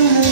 şey